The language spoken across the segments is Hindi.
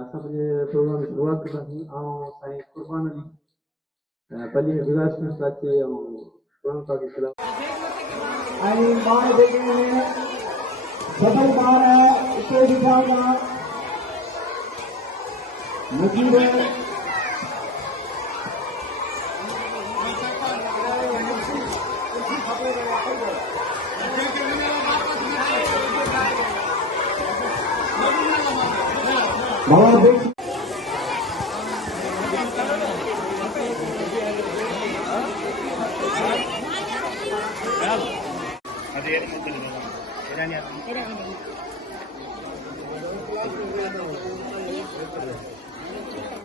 असांजे प्रोग्राम जी शुरूआत कंदासीं ऐं साईं कुर्बान अली पली में गुज़ारिश में अचे ऐं क़ुरान पाक जी तिलावत ऐं ॿार जेके आहिनि सभई ॿार उते बीठा हुआ नज़ीर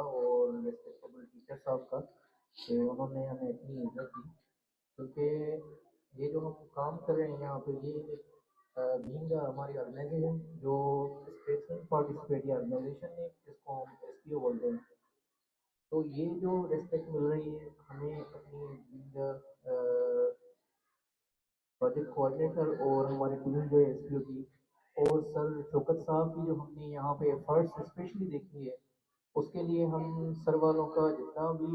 और रिस्पेक्टेबल टीचर साहब का कि उन्होंने हमें इतनी इज्जत दी क्योंकि ये जो हम काम कर रहे हैं यहाँ पे ये बीइंग हमारी ऑर्गेनाइजेशन जो स्पेशल पार्टिसिपेटरी ऑर्गेनाइजेशन है जिसको हम एसपीओ बोलते हैं। तो ये जो रिस्पेक्ट मिल रही है हमें अपनी प्रोजेक्ट कोऑर्डिनेटर और हमारी टीम जो है एसपीओ की और सर शौकत साहब की जो हमने यहाँ पे एफर्ट्स स्पेशली देखी है उसके लिए हम सर वालों का जितना भी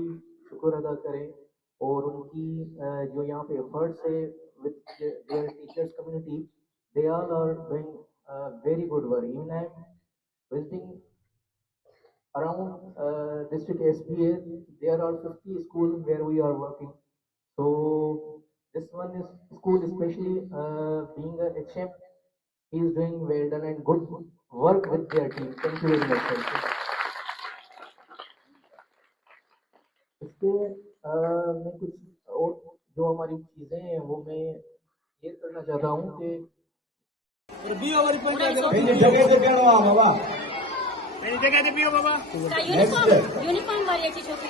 शुक्र अदा करें और उनकी जो यहाँ पे एफर्ट्स है with their teachers community they all are doing very good work. Even I am visiting around district SPA there are 50 schools where we are working. So this one is school especially being a HM he is doing well done and good work with their team. Thank you very much sir. इसके मैं कुछ और जो हमारी चीजें हैं वो मैं ये करना चाहता हूँ कि जगह दे पियो बाबा यूनिफॉर्म वाली अच्छी छोकरी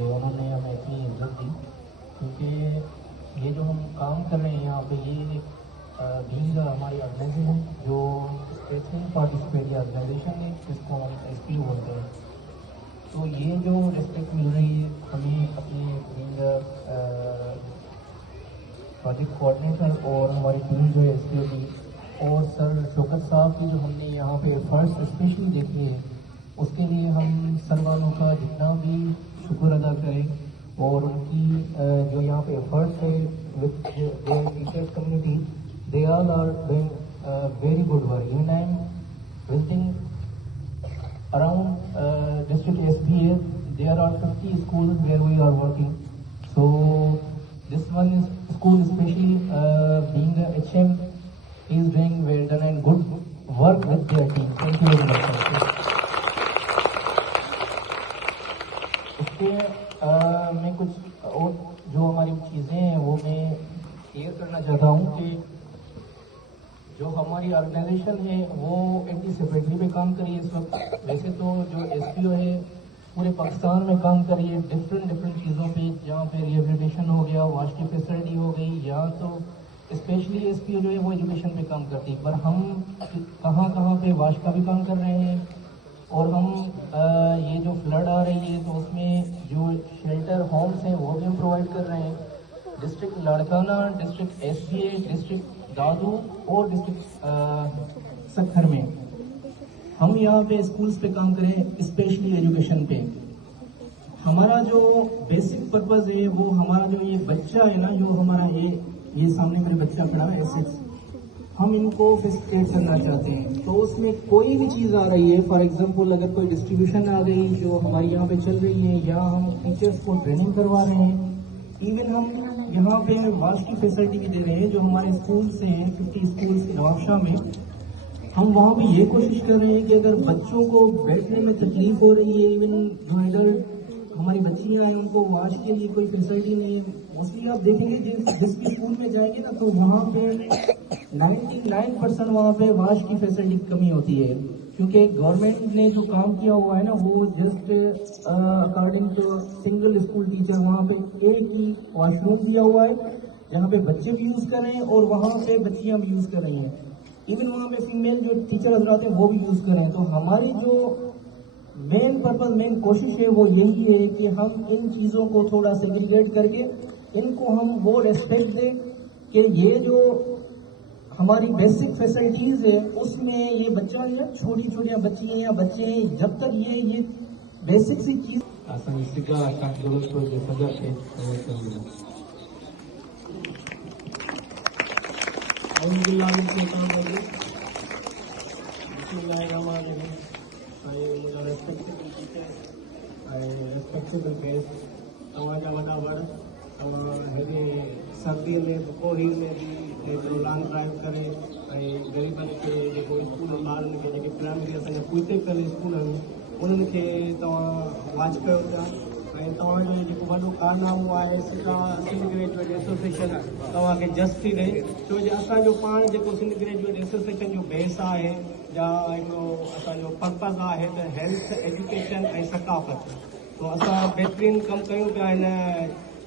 उन्होंने हमें इतनी इज्जत दी क्योंकि ये जो हम काम कर रहे हैं यहाँ पे ये बीइंग हमारी ऑर्गेनाइजेशन जो स्पेशल पार्टिसिपेटरी ऑर्गेनाइजेशन है जिसको हम एसपीओ बोलते हैं। तो ये जो रिस्पेक्ट मिल रही है हमें अपने बीइंग प्रोजेक्ट कोऑर्डिनेटर और हमारी टीम जो है एसपीओ की और सर शौकत साहब की जो हमने यहाँ पे एफर्ट्स स्पेशली देखी है उसके लिए हम सर वालों का जितना भी शुक्र अदा करें और उनकी जो यहाँ पे एफर्ट्स है with their teachers community they all are doing very good work. Even I am visiting around district SPA there are 50 schools where we are working. So this one is school, especially being a HM, is doing well done and good work with their team. Thank you very much. इसके मैं कुछ और जो हमारी चीज़ें हैं वो मैं शेयर करना चाहता हूँ कि जो हमारी ऑर्गेनाइजेशन है वो एंटी सेक्रेटरी पे काम करी है इस वक्त। वैसे तो जो SPO है पूरे पाकिस्तान में काम करी है डिफरेंट चीज़ों पे, जहाँ पे रिहेबिलिटेशन हो गया, वाश की फैसिलिटी हो गई, या तो स्पेशली SPO जो है वो एजुकेशन पे काम करती है। पर हम कहाँ पे वाश का भी काम कर रहे हैं, और हम ये जो फ्लड आ रही है तो उसमें जो शेल्टर होम्स हैं वो भी हम प्रोवाइड कर रहे हैं। District Larkana, district SBA, district Dadu और डिस्ट्रिक्ट सक्खर में हम यहाँ पे स्कूल्स पे काम करें, स्पेशली एजुकेशन पे। हमारा जो बेसिक पर्पस है वो हमारा जो ये बच्चा है ना, जो हमारा ये सामने मेरे बच्चा खड़ा है S6, हम इनको फैसिलिटेट करना चाहते हैं। तो उसमें कोई भी चीज़ आ रही है, फॉर एग्जांपल अगर कोई डिस्ट्रीब्यूशन आ गई जो हमारी यहाँ पे चल रही है, या हम टीचर्स को ट्रेनिंग करवा रहे हैं, इवन हम यहाँ पे वाश की फैसिलिटी भी दे रहे हैं। जो हमारे स्कूल से हैं 50 स्कूल्स नवाबशाह में, हम वहाँ भी ये कोशिश कर रहे हैं कि अगर बच्चों को बैठने में तकलीफ हो रही है, इवन जो एडल्ट हमारी बच्चियाँ हैं उनको वाश के लिए कोई फैसिलिटी नहीं है। मोस्टली आप देखेंगे जिस भी स्कूल में जाएंगे ना, तो वहाँ पे 99% वहाँ पे वाश की फैसिलिटी की कमी होती है, क्योंकि गवर्नमेंट ने जो काम किया हुआ है ना वो just according to single school teacher, वहाँ पे एक ही वॉशरूम दिया हुआ है जहाँ पे बच्चे भी यूज कर रहे हैं और वहाँ पे बच्चियाँ भी यूज कर रही हैं। इवन वहाँ पे फीमेल जो टीचर हजरात हैं वो भी यूज कर रहे हैं। तो हमारी जो मेन कोशिश है वो यही है कि हम इन चीज़ों को थोड़ा सेग्रीगेट करके इनको हम वो रेस्पेक्ट दें कि ये जो हमारी बेसिक फैसिलिटीज है उसमें ये बच्चा है, छोटी बच्ची हैं या बच्चे हैं, जब तक ये बेसिक सी चीज सर्दी में बपोरी में भी लॉन्ग ड्राइव करे, ग़रीबनि खे जेको स्कूल ॿारनि खे जेके प्राइमरी असांजा पुते कल स्कूल आहिनि उन्हनि खे तव्हां वाच कयो था। ऐं तव्हांजो जेको वॾो कारनामो आहे सिंध ग्रेजुएट एसोसिएशन तव्हांखे जस्ट थी ॾे, छो जो असांजो पाण जेको सिंध ग्रेजुएट एसोसिएशन जो बेस आहे या हिकिड़ो असांजो पर्पज़ आहे त हेल्थ एजुकेशन ऐं सकाफ़त। तो असां बहितरीनु कमु कयूं पिया हिन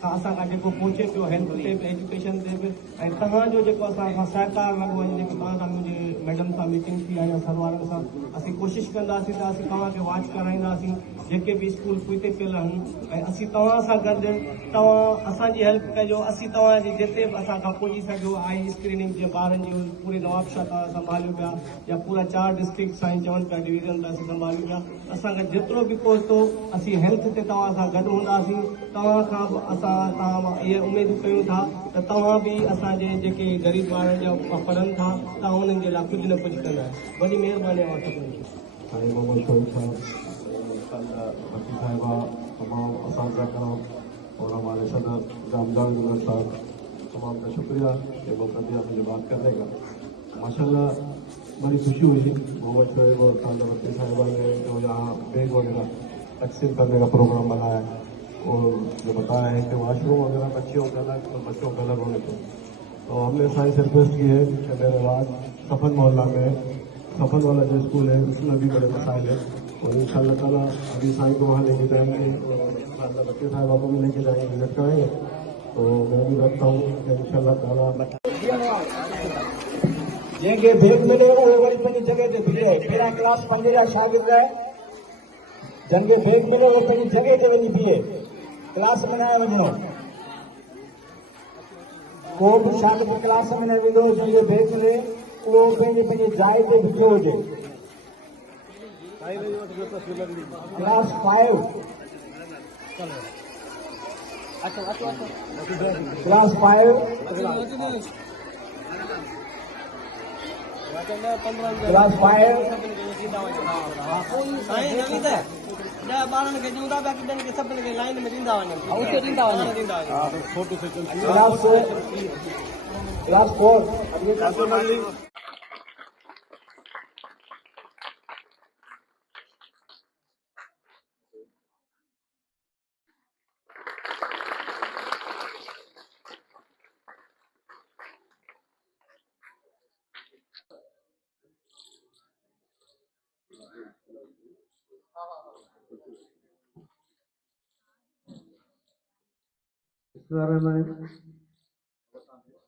असांखां जेको पहुचे पियो हेल्थ ते बि एजुकेशन ते बि। ऐं तव्हांजो जेको असांखां सहकार लॻो आहे, जेको तव्हां सां मुंहिंजी मैडम सां मीटिंग थी आहे या सरवारनि सां, असीं कोशिशि कंदासीं त असीं तव्हांखे वॉच कराईंदासीं जेके बि स्कूल पुते पियल आहिनि। ऐं असीं तव्हां सां गॾु तव्हां असांजी हेल्प कजो, असीं तव्हांजी जिते बि असांखां पुॼी सघियो आई स्क्रीनिंग जे ॿारनि जूं पूरे नवाबशाह तव्हां संभालियो पिया या पूरा 4 डिस्ट्रिक्ट साईं चवनि पिया डिवीज़न त असीं संभालियो पिया। असांखां जेतिरो बि पहुतो असीं हेल्थ ते तव्हां सां गॾु हूंदासीं। तव्हां खां बि तव्हां इहे उमेद कयूं था त तव्हां बि असांजे जेके ग़रीब ॿारनि जा पढ़नि था तव्हां उन्हनि जे लाइ कुझु न कुझु कंदा। वॾी महिरबानी आहे साईं मोहम्मद शोइब साहिबा, तमाम असांजा कराम और हमारे सदर जामजान साहब, तमाम का शुक्रिया कि मौका दिया मुझे बात करने का। माशाल्लाह बड़ी खुशी हुई मोहम्मद शोइब और खानदा बत्ती साहिबा ने जो यहाँ बैग वगैरह तकसीम करने का प्रोग्राम बनाया है और जो बताया है कि वाशरूम वगैरह बच्चियों के अलग और बच्चों के अलग होने को, तो हमने साईं से रिक्वेस्ट की है कि मेरे बाद सफन मोहल्ला में सफन वाला जो स्कूल है उसमें भी बड़े मसाइल है और इंशाअल्लाह ताला अभी साईं को वहाँ लेके जाएंगे और बच्चे साहिबा को भी लेके जाएंगे, विजिट कराएंगे। तो मैं भी रखता हूँ कि इंशाअल्लाह ताला जैसे भेद मिले वो वही पंहिंजी जगह ते बीहे। मेरा क्लास 5 जा शागिर्द है जंहिंखे भेद मिले वो पंहिंजी जगह ते वञी बीहे, क्लास में न वञो। को बि शागिर्द क्लास में न वेंदो जंहिंखे भेद मिले वो पंहिंजी जाइ ते बीठो हुजे। क्लास 5 क्लास 5 क्लास 5 ॿारनि खे ॾींदा पिया कि ॿियनि खे सभिनि खे लाइन में ॾींदा वञनि क्लास 4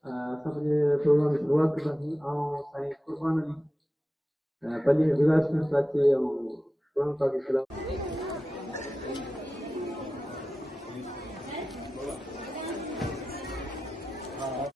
असां पंहिंजे प्रोग्राम जी शुरूआत कंदासीं ऐं साईं कुर्बान अली पल्ली गुज़ारिश अचे ऐं